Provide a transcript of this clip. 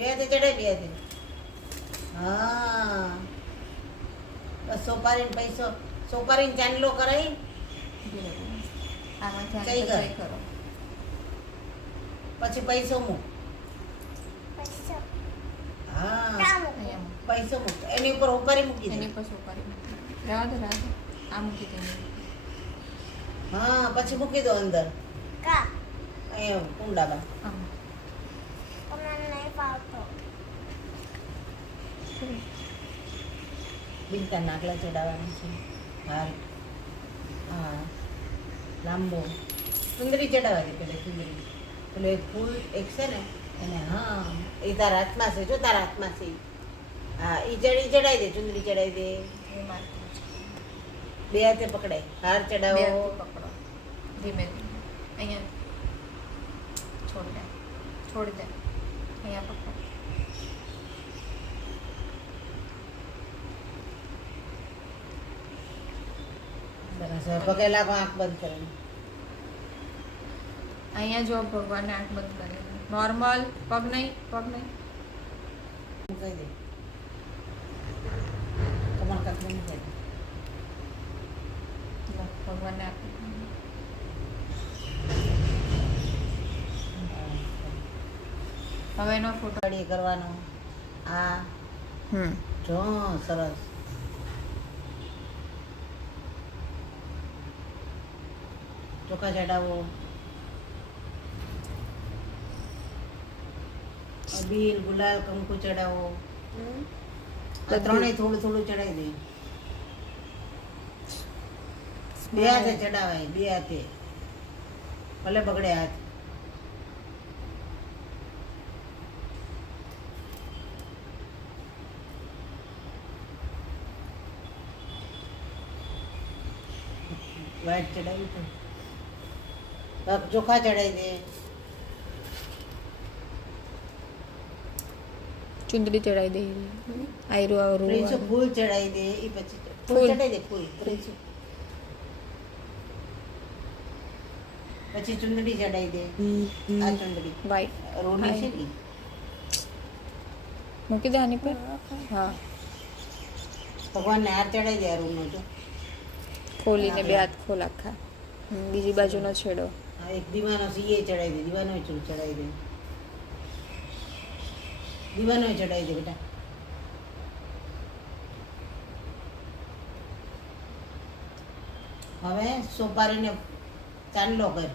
બે હાથે ચડાય, બે હાથે. હા બસ સોપારીને પૈસો, સોપારીને ચાંદલો કરાઈ. આમાં જય કર. જય કરો. પછી પૈસો મૂક. હા અહીંયા મૂકો. પૈસો મૂક, એની ઉપર સોપારી મૂકી એની દે. પર સોપારી મૂકી. રહેવા દો, રહેવા દો. આ મૂકી દે. હા પછી મૂકી દો અંદર અહીંયા કુંડામાં. આમાં. બિનતા નાગલા ચડાવવાનું છે. હા હા લાંબો ચુંદડી ચડાવવા દે પેલા, ચુંદડી પેલો એક ફૂલ એક છે ને એને, હા એ તારા હાથમાં છે, જો તારા હાથમાં છે. હા એ ચડાવી દે, ચુંદડી ચડાવી દે. એમાં બે હાથે પકડાય, હાર બે ચડાવો. હાથથી પકડો. ધીમે ધીમે. અહીંયા છોડી દે. છોડી દે. અહીંયા પકડો. સરસ. હવે પગે લાગો, આંખ બંધ કરે. અહીંયા જો ભગવાનને આંખ બંધ કરે. નોર્મલ. પગ નહીં, પગ નહીં. કહી દે કમર કાક બંધ કરી દે. લો, ભગવાનને આંખ બંધ. હવે એનો ફોટો. ઘડી કરવાનો. આ જો સરસ. ચોખા ચડાવો. અબીલ, ગુલાલ, કંકુ ચડાવો. આ ત્રણેય થોડું થોડું ચડાવી દે. બે હાથે ચડાવાય, બે હાથે, ભલે બગડે હાથ. વાઈટ ચડાવી તો ચોખા ચડાવી દે. ચુંદડી ચડાવી દે. આયરું ત્રીસો ફૂલ ચડાવી દે. એ પછી ફૂલ ફૂલ. ચડાવી દે, ફૂલ ત્રીસો. પછી ચુંદડી ચડાવી દે. આ ચુંદડી વાઈટ રોલી છે ને, મૂકી દે આની પર. હા, ભગવાનને હાર ચડાવી દે. આ રૂમનો જો ખોલીને બે હાથ ખોલ આખા. બીજી બાજુનો છેડો. આ એક દીવાનો છે, એ ચડાવી દે. દીવાનો ચડાવી દે. દીવાનો ચડાવી દે બેટા. હવે સોપારીને ચાંદલો કર.